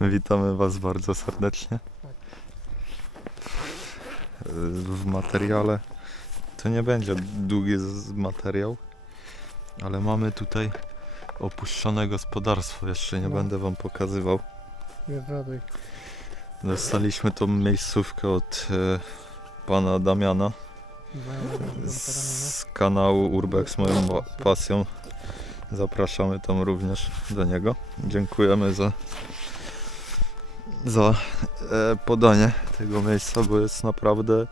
Witamy Was bardzo serdecznie. W materiale to nie będzie długi materiał, ale mamy tutaj opuszczone gospodarstwo. Jeszcze nie No. będę Wam pokazywał. Nie zdradzaj. Dostaliśmy tą miejscówkę od e, pana Damiana z kanału Urbex moją pa- pasją. Zapraszamy tam również do niego. Dziękujemy za, za e, podanie tego miejsca, bo jest naprawdę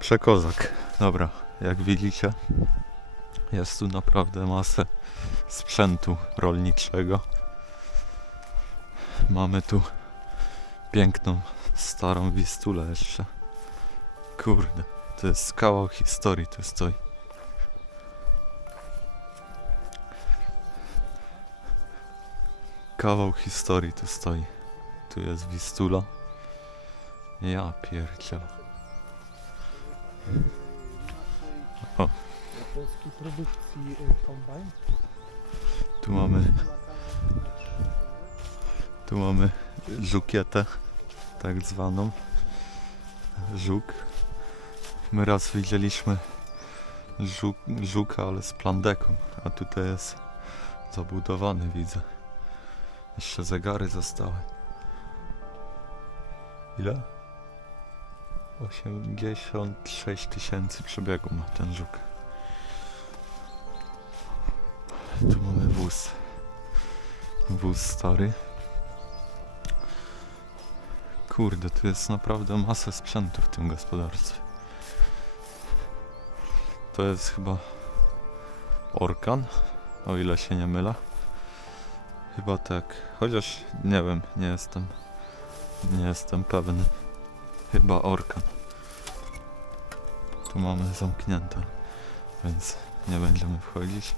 przekozak. Dobra, jak widzicie, jest tu naprawdę masę sprzętu rolniczego. Mamy tu piękną, starą Wistulę jeszcze. Kurde. To jest kawał historii, tu stoi. Kawał historii tu stoi. Tu jest Wistula. Ja pierdziel. Polskiej produkcji y, kombajn. Tu mamy, tu mamy żukietę, tak zwaną. Żuk. My raz widzieliśmy żuk, żuka, ale z plandeką, a tutaj jest zabudowany, widzę. Jeszcze zegary zostały. Ile? 86 tysięcy przebiegu ma ten żuk. Tu mamy wóz. Wóz stary. Kurde, tu jest naprawdę masa sprzętu w tym gospodarstwie. To jest chyba orkan, o ile się nie mylę. Chyba tak, chociaż nie wiem, nie jestem, nie jestem pewny. Chyba orkan. Tu mamy zamknięte, więc nie będziemy wchodzić.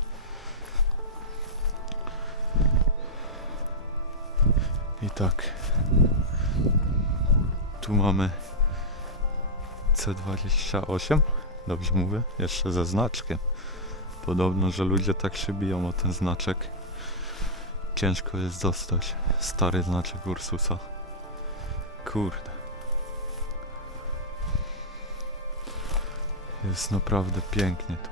I tak. Tu mamy C28. Dobrze mówię? Jeszcze ze znaczkiem. Podobno, że ludzie tak się biją o ten znaczek. Ciężko jest dostać stary znaczek Ursusa. Kurde. Jest naprawdę pięknie tu.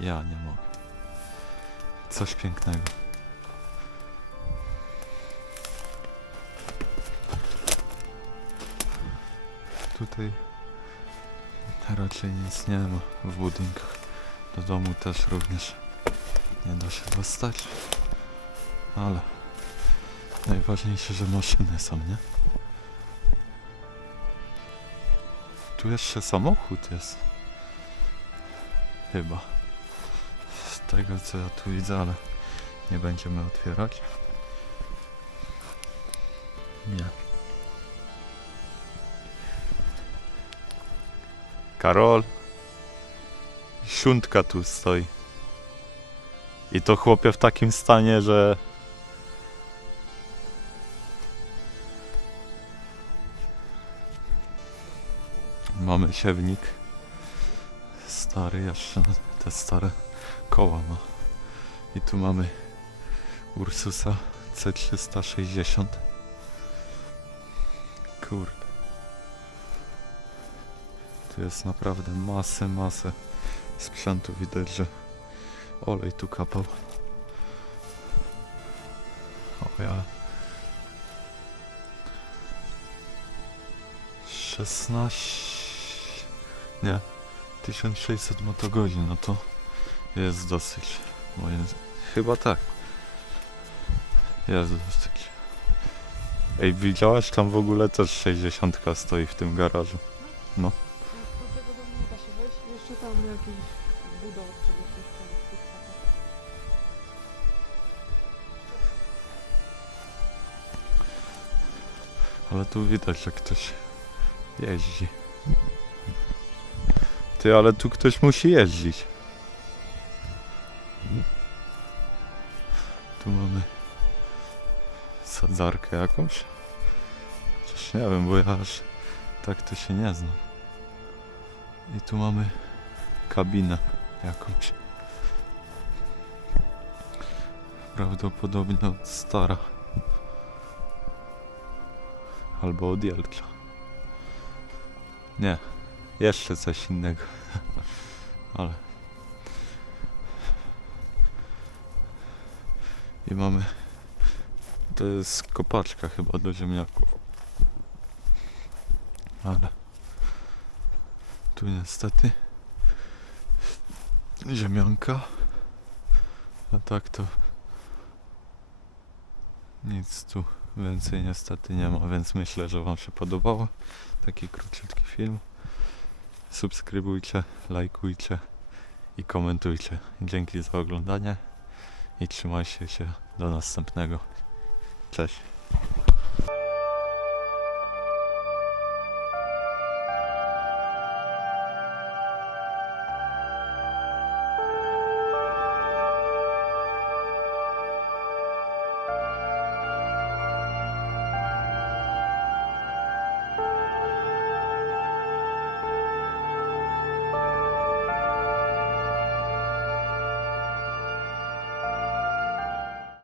Ja nie mogę. Coś pięknego. Tutaj raczej nic nie ma w budynkach. Do domu też również nie da się dostać. Ale najważniejsze, że maszyny są, nie? Tu jeszcze samochód jest. Chyba. Z tego co ja tu widzę, ale nie będziemy otwierać. Nie. Karol. Siuntka tu stoi. I to chłopie w takim stanie, że... Mamy siewnik. Stary jeszcze, te stare koła ma. I tu mamy Ursusa C360. Kurde. Tu jest naprawdę masę, masę sprzętu. Widać, że olej tu kapał. O ja. 16. Nie. 1600 motogodzin, no to jest dosyć. Chyba tak. Jest dosyć. Ej, widziałaś tam w ogóle też 60 stoi w tym garażu. Wejść. Jeszcze tam jakiś. Ale tu widać, że ktoś jeździ. Ale tu ktoś musi jeździć. Tu mamy sadzarkę jakąś. Chociaż nie wiem, bo ja aż tak to się nie znam. I tu mamy kabinę jakąś. Prawdopodobnie od Stara. Albo od Jelcza. Nie, jeszcze coś innego. Ale. I mamy. To jest kopaczka chyba do ziemniaków. Ale. Tu niestety. Ziemianka. A tak to. Nic tu więcej niestety nie ma, więc myślę, że Wam się podobało. Taki króciutki film. Subskrybujcie, lajkujcie i komentujcie. Dzięki za oglądanie i trzymajcie się do następnego. Cześć.